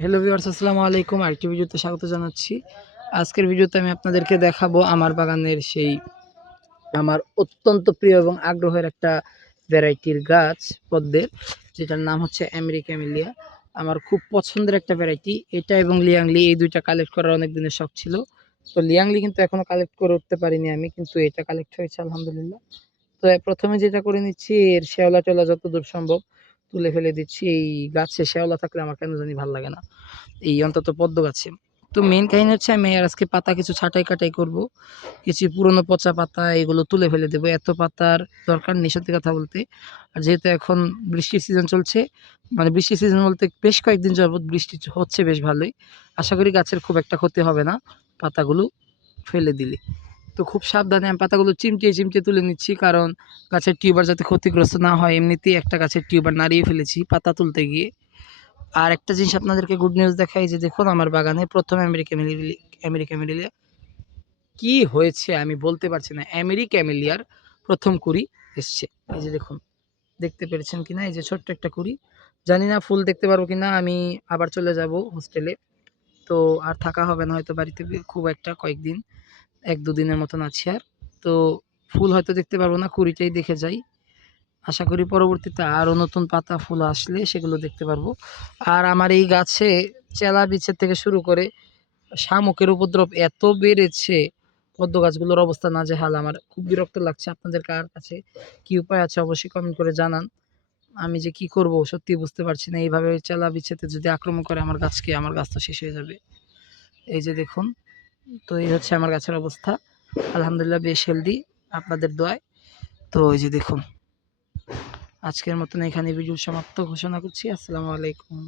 Hello viewers, আসসালামু আলাইকুম। আরেকটি ভিডিওতে স্বাগত জানাচ্ছি। আজকের ভিডিওতে আমি আপনাদেরকে দেখাবো আমার বাগানের সেই আমার অত্যন্ত প্রিয় এবং আগ্রহের একটা ভ্যারাইটির গাছ পদ্মের, যেটার নাম হচ্ছে আমেরিকা ক্যামেলিয়া। আমার খুব পছন্দের একটা ভ্যারাইটি এটা, এবং লিয়াংলি, এই দুইটা কালেক্ট করার অনেক দিনের শখ ছিল। তো লিয়াংলি কিন্তু এখনো কালেক্ট করে উঠতে পারিনি আমি, কিন্তু এটা কালেক্ট হয়েছে আলহামদুলিল্লাহ। তো প্রথমে যেটা করে নিচ্ছি, এর শেওলা টেওলা যতদূর সম্ভব তুলে ফেলে দিচ্ছি। এই গাছে শেওলা থাকলে আমার কেন জানি ভালো লাগে না, এই অন্তত পদ্ম গাছে। তো মেইন কাহিনী হচ্ছে, আমি আর আজকে পাতা কিছু ছাঁটাই কাটাই করব, কিছু পুরনো পচা পাতা এগুলো তুলে ফেলে দেবো। এত পাতার দরকার নেই সত্যি কথা বলতে। আর যেহেতু এখন বৃষ্টির সিজন চলছে, মানে বৃষ্টির সিজন বলতে বেশ কয়েকদিন যাবত বৃষ্টি হচ্ছে বেশ ভালোই। আশা করি গাছের খুব একটা ক্ষতি হবে না পাতাগুলো ফেলে দিলে। তো খুব সাবধানে আমি পাতাগুলো চিমটিয়ে চিমটিয়ে তুলে নিচ্ছি, কারণ গাছের টিউবার যাতে ক্ষতিগ্রস্ত না হয়। এমনিতেই একটা গাছের টিউবার নাড়িয়ে ফেলেছি পাতা তুলতে গিয়ে। আর একটা জিনিস আপনাদেরকে গুড নিউজ দেখাই, যে দেখুন আমার বাগানে প্রথম আমেরিকা ক্যামেলিয়া কি হয়েছে আমি বলতে পারছি না। আমেরিকা ক্যামেলিয়ার প্রথম কুড়ি এসছে। এই যে দেখুন, দেখতে পেরেছেন কিনা, এই যে ছোট্ট একটা কুড়ি। জানি না ফুল দেখতে পারবো কিনা, আমি আবার চলে যাব হোস্টেলে। তো আর থাকা হবে না হয়তো বাড়িতে খুব একটা, কয়েকদিন, 1-2 দিনের মতন আছি আর। তো ফুল হয়তো দেখতে পারবো না, কুড়িটাই দেখে যাই। আশা করি পরবর্তীতে আরও নতুন পাতা ফুল আসলে সেগুলো দেখতে পারবো। আর আমার এই গাছে চেলা বিছের থেকে শুরু করে শামুকের উপদ্রব এত বেড়েছে, পদ্ম গাছগুলোর অবস্থা নাজেহাল। আমার খুব বিরক্ত লাগছে। আপনাদের কার কাছে কি উপায় আছে অবশ্যই কমেন্ট করে জানান। আমি যে কি করব সত্যি বুঝতে পারছি না। এইভাবে চেলা বিছেতে যদি আক্রমণ করে আমার গাছকে, আমার গাছ তো শেষ হয়ে যাবে। এই যে দেখুন, তো এই হচ্ছে আমার গাছের অবস্থা। আলহামদুলিল্লাহ বেশ হেলদি আপনাদের দোয়ায়। তো এই যে দেখুন, আজকের মতন এখানে ভিডিও সমাপ্ত ঘোষণা করছি। আসসালামু আলাইকুম।